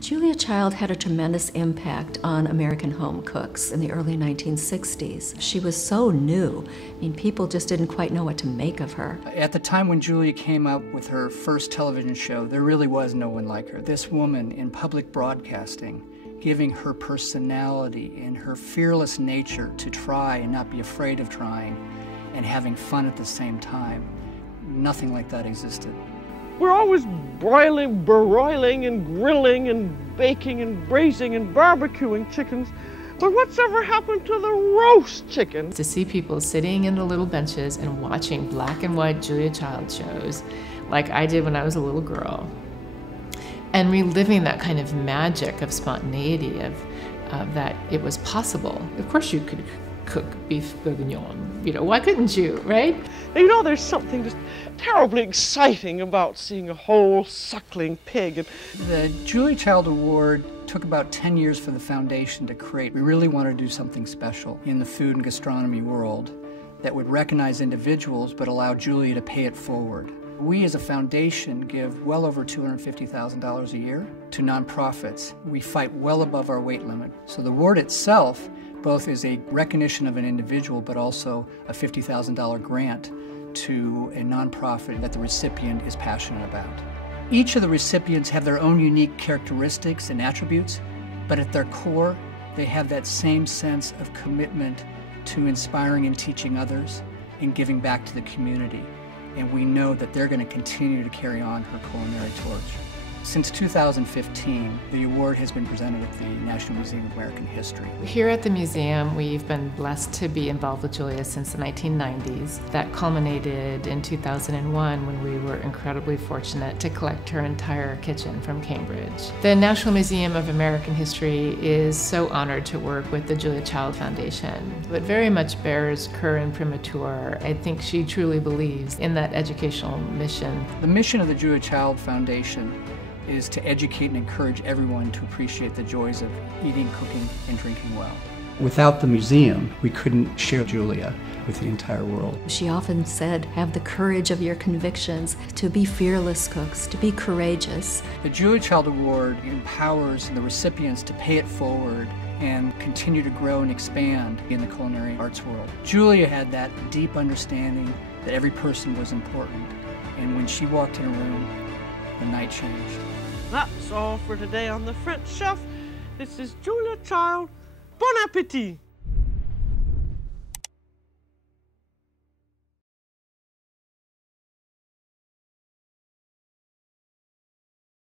Julia Child had a tremendous impact on American home cooks in the early 1960s. She was so new. I mean, people just didn't quite know what to make of her. At the time when Julia came up with her first television show, there really was no one like her. This woman in public broadcasting, giving her personality and her fearless nature to try and not be afraid of trying and having fun at the same time. Nothing like that existed. We're always broiling and grilling and baking and braising and barbecuing chickens. But what's ever happened to the roast chicken? To see people sitting in the little benches and watching black and white Julia Child shows like I did when I was a little girl, and reliving that kind of magic of spontaneity, of that it was possible. Of course you could cook beef bourguignon, why couldn't you, right? There's something just terribly exciting about seeing a whole suckling pig. The Julia Child Award took about 10 years for the foundation to create. We really wanted to do something special in the food and gastronomy world that would recognize individuals but allow Julia to pay it forward. We as a foundation give well over $250,000 a year to nonprofits. We fight well above our weight limit. So the award itself both is a recognition of an individual but also a $50,000 grant to a nonprofit that the recipient is passionate about. Each of the recipients have their own unique characteristics and attributes, but at their core, they have that same sense of commitment to inspiring and teaching others and giving back to the community. And we know that they're going to continue to carry on her culinary torch. Since 2015, the award has been presented at the National Museum of American History. Here at the museum, we've been blessed to be involved with Julia since the 1990s. That culminated in 2001 when we were incredibly fortunate to collect her entire kitchen from Cambridge. The National Museum of American History is so honored to work with the Julia Child Foundation. It very much bears her imprimatur. I think she truly believes in that educational mission. The mission of the Julia Child Foundation is to educate and encourage everyone to appreciate the joys of eating, cooking, and drinking well. Without the museum, we couldn't share Julia with the entire world. She often said, have the courage of your convictions, to be fearless cooks, to be courageous. The Julia Child Award empowers the recipients to pay it forward and continue to grow and expand in the culinary arts world. Julia had that deep understanding that every person was important, and when she walked in a room, the night changed. That's all for today on The French Chef. This is Julia Child. Bon appétit!